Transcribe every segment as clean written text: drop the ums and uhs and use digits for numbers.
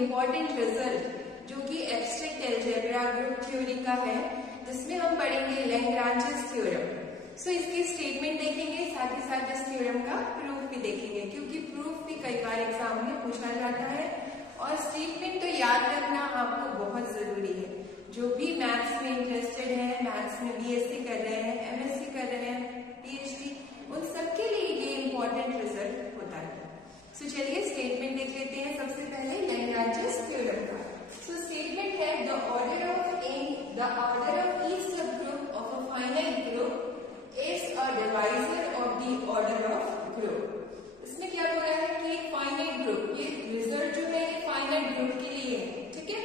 Important result जो कि abstract algebra group theory का है, जिसमें हम पढ़ेंगे लैग्रांजेस थ्योरम। सो इसकी स्टेटमेंट देखेंगे, साथ ही साथ इस थ्योरम का प्रूफ भी देखेंगे, क्योंकि प्रूफ भी कई बार एग्जाम में पूछा जाता है और स्टेटमेंट तो याद रखना आपको बहुत जरूरी है। जो भी मैथ्स में इंटरेस्टेड है, मैथ्स में बीएससी कर रहे हैं, एमएससी कर रहे हैं, पीएचडी, उन सबके लिए ये इंपॉर्टेंट रिजल्ट होता है। सो चलिए स्टेटमेंट देख लेते हैं। सबसे पहले लैग्रांजेस थ्योरम का। सो स्टेटमेंट है the order of each subgroup of a finite group is a divisor of the order of group. इसमें क्या हो रहा है कि एक फाइनाइट ग्रुप, ये रिजल्ट जो है ये फाइनाइट ग्रुप के लिए है, ठीक है।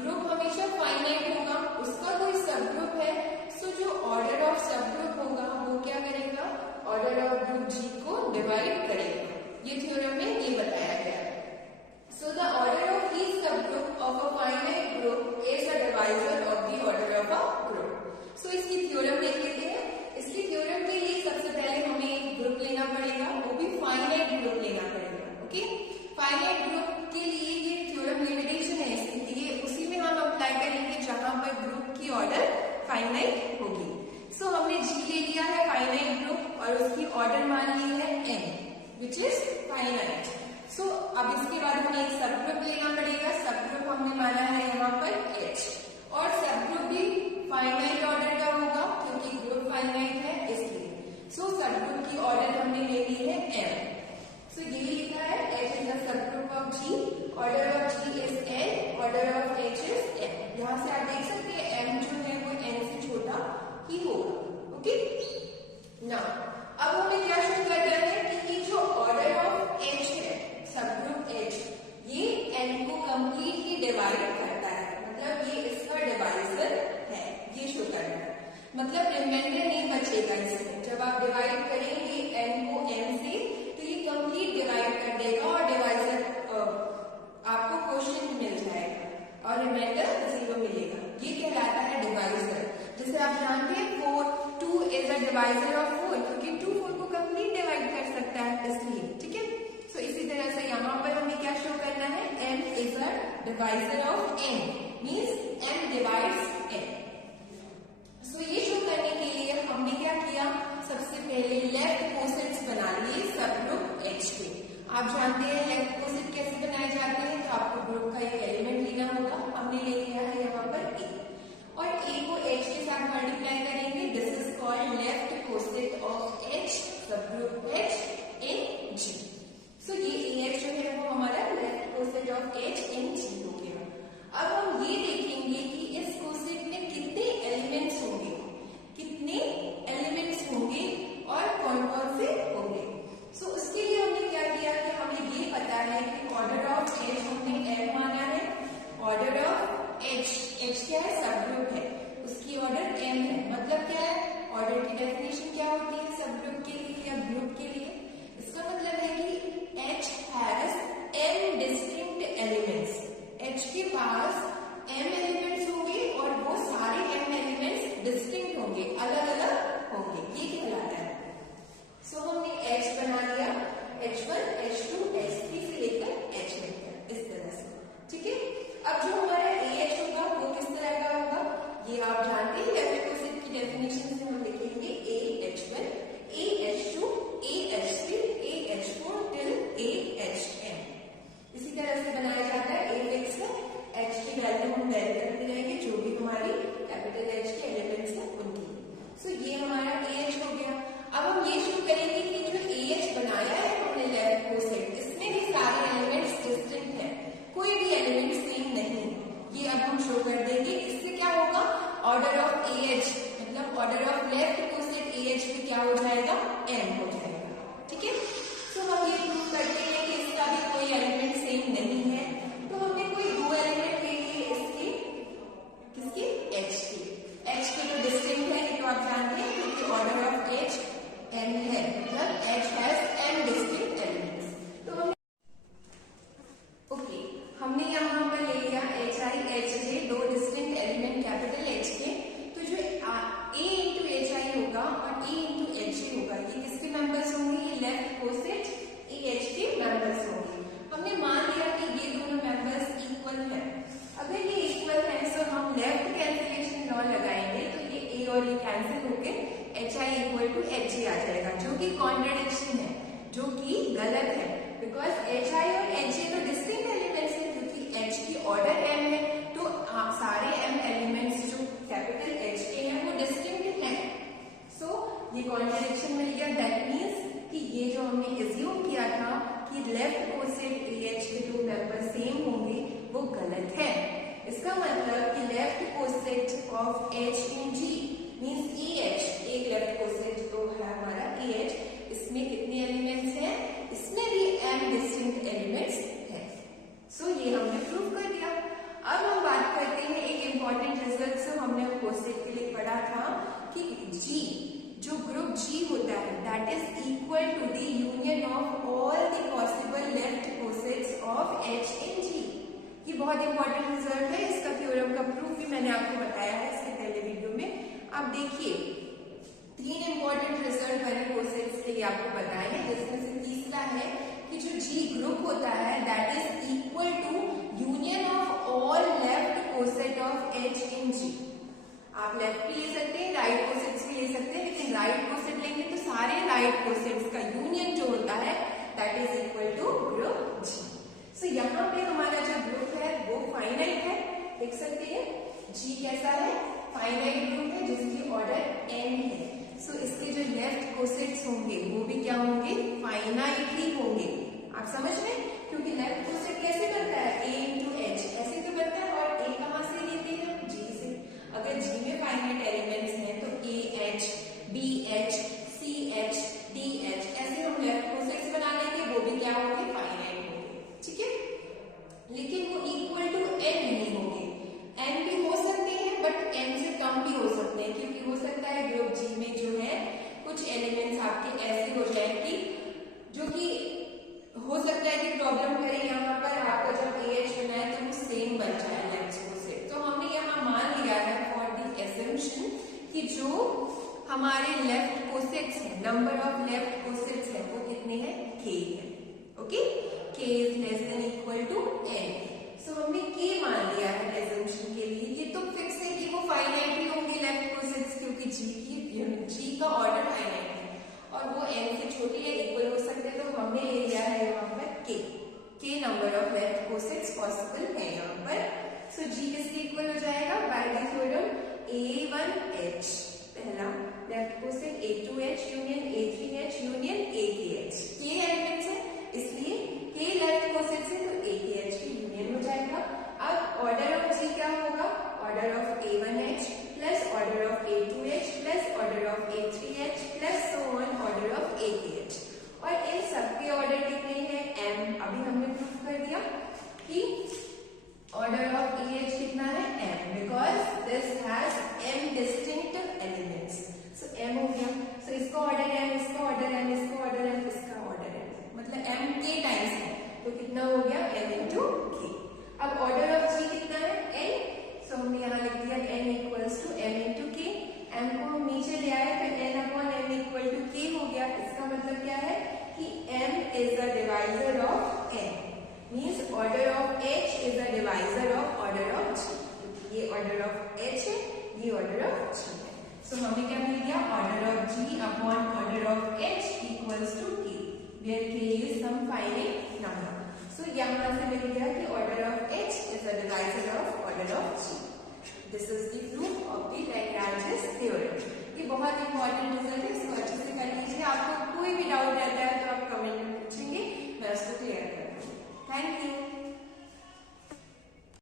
ग्रुप हमेशा फाइनाइट होगा, उसका कोई सब ग्रुप है, सो जो ऑर्डर ऑफ सब ग्रुप होगा वो क्या करेगा, ऑर्डर ऑफ ग्रुप जी को डिवाइड करेगा। ये थ्योरम में ये बताया गया है। So the order of each subgroup of a finite group is a divisor of the order of a group. So इसकी थ्योरम देख लेते हैं। इसकी थ्योरम के लिए सबसे पहले हमें एक ग्रुप लेना पड़ेगा, वो भी फाइनाइट ग्रुप लेना पड़ेगा, ओके। फाइनाइट ग्रुप के लिए ये थ्योरम लिमिटेशन है, इसलिए उसी में हम अप्लाई करेंगे जहां पर ग्रुप की ऑर्डर फाइनाइट होगी। सो हमने जी ले लिया है फाइनाइट ग्रुप और उसकी ऑर्डर मान ली है एन, विच इज फाइनाइट। सो अब इसके बाद हमें एक सब ग्रुप लेना पड़ेगा। सब ग्रुप हमने माना है यहाँ पर एच, और सब ग्रुप भी फाइनाइट ऑर्डर का होगा क्योंकि ग्रुप फाइनाइट है इसलिए। सो सब ग्रुप की ऑर्डर हमने ले ली है एम। सो ये लिखा है H is the subgroup of G, order of G is N, order of H is N. यहाँ से आप देख सकते हैं एम जो है वो एन से छोटा ही होगा, ओके ना। अब हमें क्या शो करना है कि ये जो ऑर्डर ऑफ एच है, सब ग्रुप एच, ये एन को कंप्लीटली डिवाइड करता है, मतलब ये इसका डिवाइजर है, ये शो करना है। मतलब रिमाइंडर नहीं बचेगा इसमें। जब आप डिवाइड करेंगे एन को एम से तो ये कंप्लीट डिवाइड कर देगा और डिवाइजर आपको क्वेश्चन मिल जाएगा और रिमाइंडर 0 मिलेगा। ये कहलाता है डिवाइजर। जैसे आप जानते हैं 2 इज अ डिवाइजर ऑफ 4, क्योंकि 2 4 को कंप्लीट डिवाइड कर सकता है इसलिए, ठीक है। सो इसी तरह से यहाँ पर हमें क्या शो करना है, m is a divisor of n, means m divides n। सो ये शो करने के लिए हमने क्या किया, सबसे पहले लेफ्ट कोसेट्स बना लिए सब ग्रुप h के। आप जानते हैं लेफ्ट कोसेट कैसे बनाए जाते हैं, तो आपको ग्रुप का एक एलिमेंट लेना होगा। हमने ले लिया है यहाँ पर a, और a को h के साथ मल्टीप्लाई करेंगे। This is called left coset of h, सब ग्रुप h इन g। सो ये AH जो है वो हमारा left coset of H in G हो गया। अब हम ये देखेंगे कि इस कोसेट में कितने एलिमेंट्स होंगे, कितने एलिमेंट्स होंगे और कौन कौन से होंगे। सो उसके लिए हमने क्या किया कि हमें ये पता है कि ऑर्डर ऑफ H हमने M माना है, ऑर्डर ऑफ H क्या है, सब ग्रुप है, उसकी ऑर्डर M है। मतलब क्या है, ऑर्डर की डेफिनेशन क्या होती है सब ग्रुप के लिए या ग्रुप के लिए, इसका मतलब है कि H has m distinct elements। H के पास m एलिमेंट्स होंगे और वो सारे m एलिमेंट्स डिस्टिंक्ट होंगे, अलग अलग होंगे, ये कहलाता है। सो हमने H बना लिया, H1, H2, H3 से लेकर Hn तक, इस तरह से, ठीक है। अब जो हमारा AH होगा वो किस तरह का होगा, ये आप जानते हैं लेफ्ट कोसेट की डेफिनेशन से हम लिखेंगे AH1, AH2, AH3, AH4 till AHn। इसी तरह से बनाया जाता है। A फिक्स है, H की वैल्यू हम वैरी करते रहेंगे जो भी हमारी कैपिटल H के एलिमेंट्स हैं उनकी। सो ये हमारा AH हो गया। अब हम ये शुरू करेंगे कि जो AH बनाया है हमने लेफ्ट कोसेट, इसमें भी सारे एलिमेंट्स डिस्टिंक्ट है, कोई भी एलिमेंट सेम नहीं। ये अब हम शो कर देंगे। इससे क्या होगा, ऑर्डर ऑफ AH मतलब order of left coset AH पे क्या हो जाएगा, m हो जाएगा, ठीक है। तो हम ये प्रूव करते हैं कि इसका भी कोई एलिमेंट सेम नहीं है। तो हमने कोई 2 एलिमेंट ले लिए इसके, किसके, H के। H के तो डिस्टिंक्ट है, ये तो आप जानते हैं क्योंकि ऑर्डर ऑफ H m है, मतलब H has m distinct elements. तो हमने ओके, हमने यहाँ पर ले लिया HI, HJ, 2 distinct element capital H के। तो जो A into HI होगा और A into HJ होगा, ये किसके मेंबर्स होंगे, ये लेफ्ट कोसेट आ जाएगा, जो कि कॉन्ट्रडिक्शन है, जो कि गलत है, बिकॉज एच आई और एच जे तो डिस्टिंक्ट एलिमेंट्स है, क्योंकि एच की ऑर्डर एम है, तो सारे एम एलिमेंट्स जो कैपिटल एच के हैं वो डिस्टिंक्ट हैं। सो ये कॉन्ट्रडिक्शन मिल गया। दैट मीन्स कि ये जो हमने एज्यूम किया था कि लेफ्ट कोसेट ए एच के दो मेंबर सेम होंगे, वो गलत है। इसका मतलब कि left coset of H in G means E H, एक लेफ्ट कोसेट तो है हमारा ई एच, इसमें कितने एलिमेंट्स हैं, इसमें भी एम डिस्टिंक्ट एलिमेंट्स हैं। सो ये हमने प्रूव कर दिया। अब हम बात करते हैं एक इंपॉर्टेंट रिजल्ट से, हमने कोसेट के लिए पढ़ा था कि जी, जो ग्रुप जी होता है that is equal to the union of all the possible left cosets of H in G. ये बहुत इंपॉर्टेंट रिजल्ट है, इसका थ्योरम का प्रूफ भी मैंने आपको बताया है इसके पहले वीडियो में। अब देखिए 3 इंपॉर्टेंट रिजल्ट मैंने कोसेट्स के लिए आपको बताए हैं, जिसमें से तीसरा है कि जो जी ग्रुप होता है that is equal to union of all left coset of H in G. आप लेफ्ट भी ले सकते हैं, राइट कोसेट्स भी ले सकते हैं, लेकिन राइट कोसेट लेंगे तो सारे राइट कोसेट्स का यूनियन जो होता है that is equal to group G. So यहाँ पे हमारा जो ग्रुप है वो फाइनाइट है, देख सकते हैं जी कैसा है, फाइनाइट ग्रुप है जिसकी ऑर्डर एन है। सो इसके जो लेफ्ट कोसेट्स होंगे वो भी क्या होंगे, फाइनाइट ही होंगे। आप समझ रहे हैं, क्योंकि लेफ्ट कोसेट कैसे बनता है, ए इंटू एच ऐसे तो बनता है, और ए कहाँ से लेते हैं, जी से। अगर जी में फाइनाइट एलिमेंट्स हैं तो A H, B H, C H, D H ऐसे हम लेफ्ट कोसेट्स बना लेंगे, वो भी क्या होंगे, फाइनाइट होंगे, ठीक है। लेकिन वो इक्वल टू एन नहीं होंगे, एन भी हो सकते हैं बट एन से कम भी हो सकते हैं, क्योंकि हो सकता है ग्रुप जी में जो है कुछ एलिमेंट्स आपके ऐसे हो जाए कि जो कि हो सकता है कि प्रॉब्लम करे, यहाँ पर आपका जब ए एच बना है तो वो सेम बन जाए लेफ्ट कोसेट। तो हमने यहाँ मान लिया है फॉर द एजम्पशन कि जो हमारे लेफ्ट कोसेट्स हैं, नंबर ऑफ लेफ्ट कोसेट्स है वो कितने हैं, k है, okay, k is less than equal to n। So हमने k मान लिया है एजम्पशन के लिए। ये तो फिक्स है कि वो फाइनाइट ही होंगे लेफ्ट कोसेट्स, क्योंकि g का ऑर्डर फाइनाइट है और वो n से छोटे या इक्वल हो सकते हैं, तो हमने ले लिया है यहाँ पर k number of left cosets possible है यहाँ पर। सो g किसके इक्वल हो जाएगा, बाय द थ्योरम a1h, पहला left coset a2h union a3h union akh, k elements है इसलिए k लेफ्ट कोसेट से तो akh की यूनियन हो जाएगा। अब ऑर्डर ऑफ g क्या होगा, order of a1h plus order of a2h plus order of a3h plus so on order of akh, और इन सबके ऑर्डर कितने हैं, m। अभी हमने प्रूफ कर दिया कि ऑर्डर ऑफ eh कितना है, m, because this has m distinct elements. So m हो गया, सो इसका ऑर्डर m, इसका ऑर्डर m, इसका ऑर्डर m, इसका ऑर्डर m, मतलब m k टाइम्स है, तो कितना हो गया m इंटू k। अब ऑर्डर ऑफ g कितना है, n, सो हमने यहाँ लिख दिया n equals to m into k। m को हम नीचे ले आए तो n upon m equal to k हो गया। इसका मतलब क्या है कि m is the divisor of n, means order of h is the divisor of order of g। ये ऑर्डर ऑफ h है, ये ऑर्डर ऑफ g है। सो हमें क्या मिल गया, order of g upon order of h equals to k, where k is some finite number. So यहाँ से मिल गया कि order of h is the divisor of order of g। This is the proof of the Lagrange's theorem. ये बहुत important result है, इसको अच्छे से कर लीजिए। आपको कोई भी डाउट रहता है तो आप कमेंट में पूछेंगे, मैं उसको क्लियर कर दूंगी। Thank you.